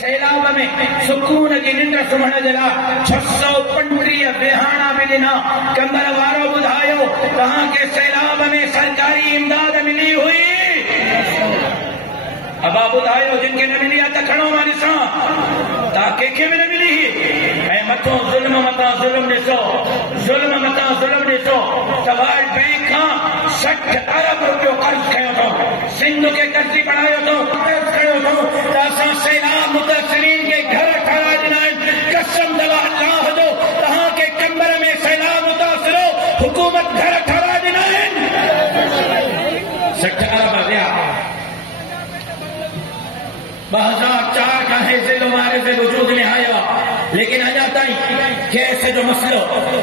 सैलाब में सुकून की निंड सुम्हण जे लाइ 635 बेहाना बि ॾिना। कंबर वारो ॿुधायो तव्हांखे सैलाब में सरकारी इमदाद मिली हुई? अबा ॿुधायो जिनखे न मिली आहे त खणो मां ॾिसां। तव्हां कंहिंखे बि न मिली। ऐं मथो ज़ुल्म मथां ज़ुल्म ॾिसो, ज़ुल्म मथां ज़ुल्म ॾिसो त वर्ल्ड बैंक खां 60 अरब रुपयो कर्ज़ खयो अथऊं, सिंध खे कर्ज़ी बढ़ायो अथऊं, कर्ज़ खयो अथऊं त असां सैलाब मुतासिरीन खे घर ठाहिराए ॾिना आहिनि। कसम अल्लाह जो तव्हांखे कंबर में सैलाब मुतासिरो हुकूमत घर ठाहिराए ॾिना आहिनि। 60 अरब विया। 2004 का है ज़िलो वारे से वजूद में आया, लेकिन अञा ताईं गैस जो मसलो,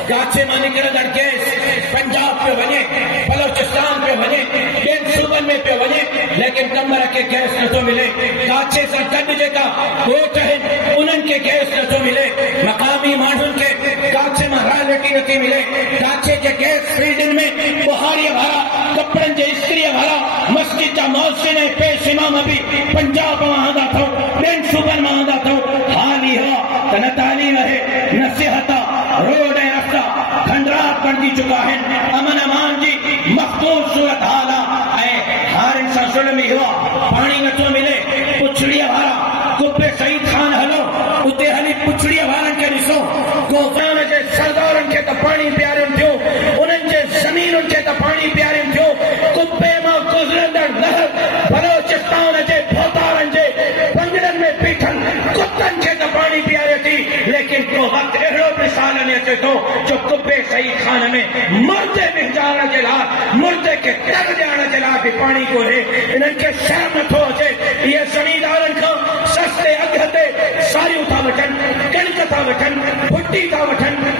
गाछे मां निकिरंदड़ गैस पंजाब पे वञे, बलोचिस्तान पे वञे, ॿियनि सूबनि में पे वञे, लेकिन कंबर खे गैस नथो मिले। गाछे सां गॾु जेका ॻोठ आहिनि उन्हनि खे गैस नथो मिले। मक़ामी माण्हुनि खे गाछे मां रॉयल्टी नथी मिले। गाछे जे गैस फील्डनि में बुहारीअ वारा, कपिड़नि जे इस्त्रीअ वारा, मस्जिद जा मौज़िन ऐं पेश इमाम बि पंजाब मां आंदा अथऊं, ॿियनि सूबनि मां आंदा अथऊं। हाल इहा त न तालीम आहे, न सिहत आहे, रोड ऐं रस्ता खंडरात बणिजी चुका आहिनि। अमन अमान जी मखदूर सूरत हाल आहे। ऐं हारनि सां ज़ुल्म इहो आहे, पाणी नथो मिले। पुछड़ीअ वारा कुब्बे सईद खान हलो, उते हली पुछड़ीअ वारनि खे ॾिसो। गोफरान जे सरदारनि खे त पाणी पियारियो थियो, उन्हनि जे ज़मीनुनि खे त पाणी पियारियो थियो। कुब्बे मां गुज़रंदड़ नहर बलोचिस्तान जे भोतारनि जे पंजरनि में बीठल कुतनि खे त पाणी पियारे थी, लेकिन को वक़्तु अहिड़ो बि साल में अचे थो जो कुब्बे सईद खान में मुर्दे विझाइण जे लाइ, मुर्दे खे टग ॾियण जे लाइ बि पाणी कोन्हे। इन्हनि खे शर्म नथो अचे। इहे ज़मींदारनि खां सस्ते अघ ते साड़ियूं था वठनि, कणिक था वठनि, फुटी था वठनि,